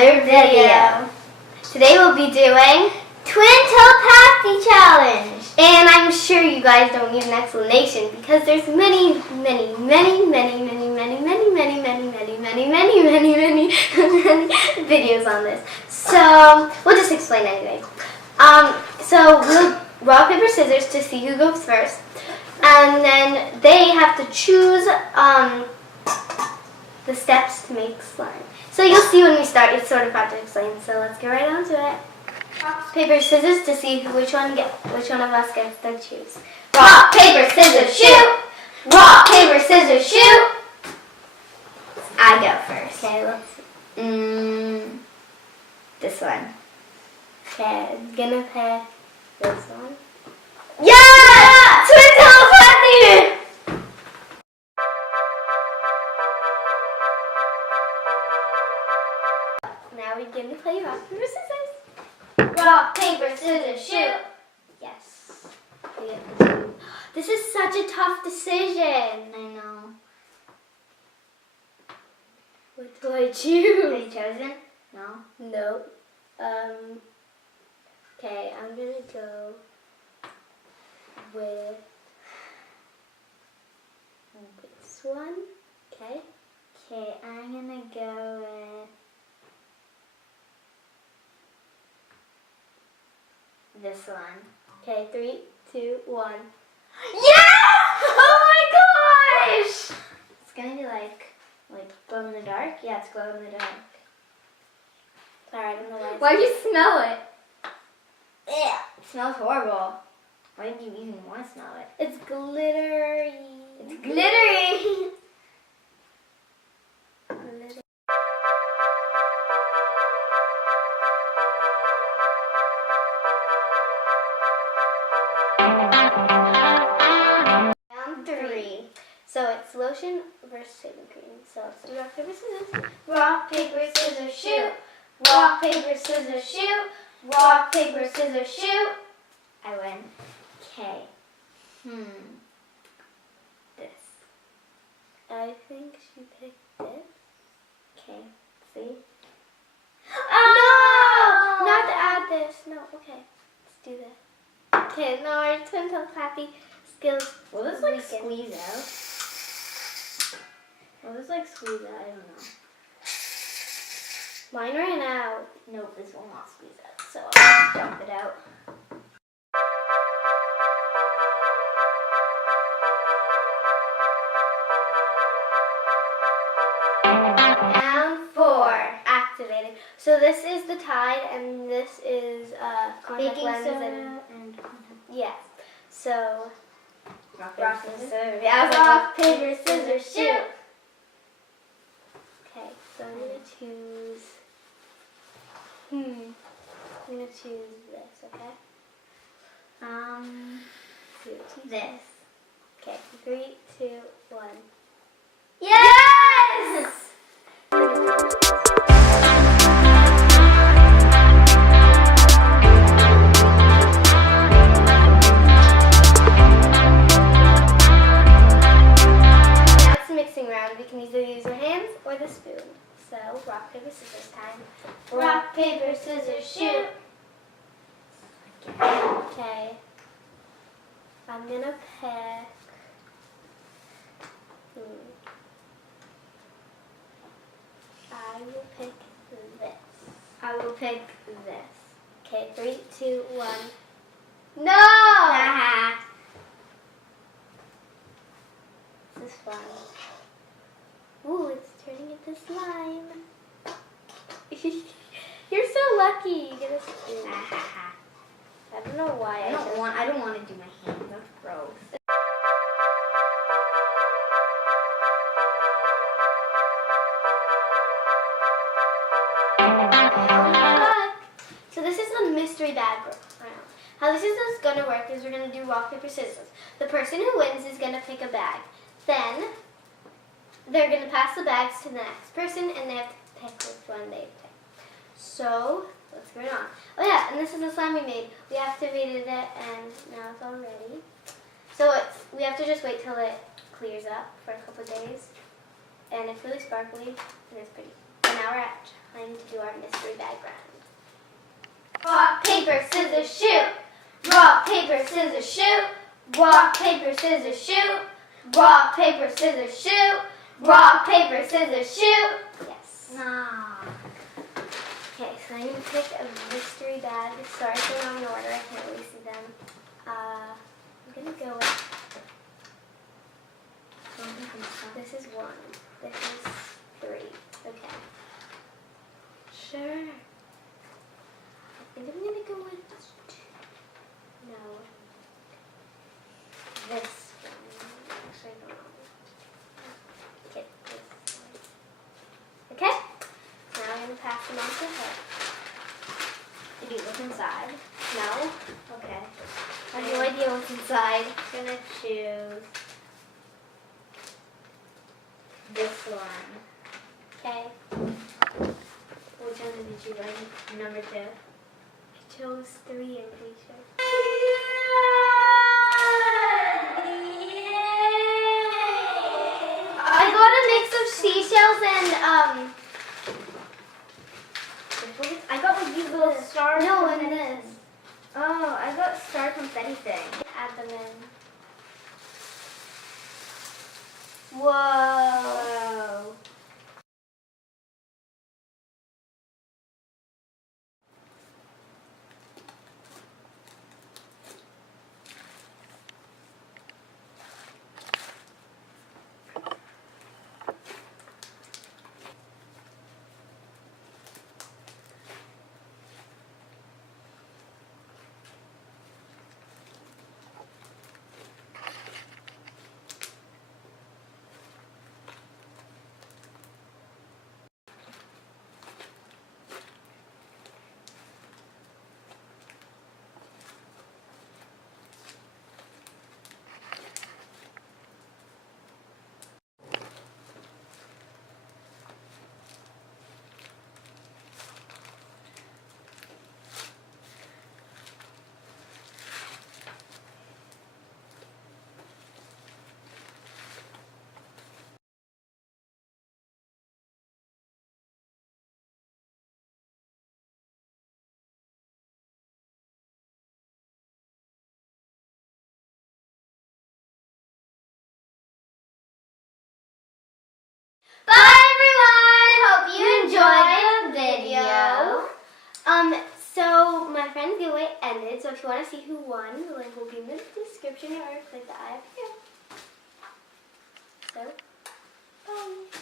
another video. Today we'll be doing Twin Telepathy Challenge. And I'm sure you guys don't need an explanation because there's many videos on this. So we'll just explain anyway. So we'll rock, paper, scissors to see who goes first. And then they have to choose the steps to make slime. So you'll see when we start, it's sort of hard to explain. So let's get right on to it. Rock, paper, scissors to see which one of us gets to choose. Rock, paper, scissors, shoot! Rock, paper, scissors, shoot! I go first. Okay, let's this one. Okay, I'm gonna pick this one. Yeah! Twin Telepathy! Now we're gonna play rock, paper, scissors. Rock, paper, scissors, shoot! Yes. This is such a tough decision. I know. What do I choose? Have you chosen? No? No. Okay, I'm gonna go with this one. Okay. Okay, I'm gonna go with this one. Okay, 3, 2, 1. Yeah! Oh my gosh! It's gonna be like glow in the dark? Yeah, it's glow in the dark. Sorry, I don't know why. Why do you smell it? Yeah, it smells horrible. Why did you even want to smell it? It's glittery. It's glittery. Glitter. Round 3. So it's lotion versus shaving cream. So let's do rock, paper, scissors. Rock, paper, scissors, shoot. Rock, paper, scissors, shoot. Rock, paper, scissors, shoot. I win. Okay. This. I think she picked this. Okay. See? Oh! No! Not to add this. No. Okay. Let's do this. Okay. Now our twin telepathy skills. Will this like squeeze out? Will this like squeeze out? I don't know. Mine ran out. Nope, this will not squeeze out. So I'll just dump it out. Round 4. Activated. So this is the Tide and this is contact Baking lens soda and yeah. So rock, rock, paper, paper, scissors. yeah, I was like rock, paper, scissors, shoot. Okay, so I'm gonna choose. I'm gonna choose this. Okay. This. Okay, 3, 2, 1. Yes! Mixing round, we can either use our hands or the spoon. So, rock, paper, scissors time. Rock, paper, scissors, shoot! Okay. I'm gonna pick... I will pick this. I will pick this. Okay, 3, 2, 1. No! This is fun. Ooh, it's turning into slime. You're so lucky. You get a spoon. I don't know why. I don't want to do my hands. That's gross. So this is a mystery bag round. How this is gonna work is we're gonna do rock, paper, scissors. The person who wins is gonna pick a bag. Then they're gonna pass the bags to the next person, and they have to pick which one they pick. So let's go on. Oh yeah, and this is the slime we made. We activated it, and now it's all ready. So we have to just wait till it clears up for a couple of days, and it's really sparkly and it's pretty. So now we're at time to do our mystery bag round. Rock, paper, scissors, shoot! Rock, paper, scissors, shoot! Rock, paper, scissors, shoot! Rock, paper, scissors, shoot! Rock, paper, scissors, shoot! Yes. Nah. Okay, so I'm going to pick a mystery bag. Sorry if they're not in order. I can't really see them. I'm going to go with... This is 1. This is 3. Okay. Sure. I think I'm going to go with... No. This one. Actually, I don't know. Okay, this one. Okay? Now I'm going to pass them on to her. Did you look inside? No? Okay. I have no idea what's inside. I'm gonna choose this one. Okay. Which one did you like? Number 2. I chose 3, I'm pretty sure. I got a mix of seashells and I got like these little stars. no, and this. Oh, I got star confetti thing. Add them in. Whoa. Whoa. Bye everyone! Hope you enjoyed the video. So my friend's giveaway ended, so if you want to see who won, the link will be in the description or click the eye up here. So, bye.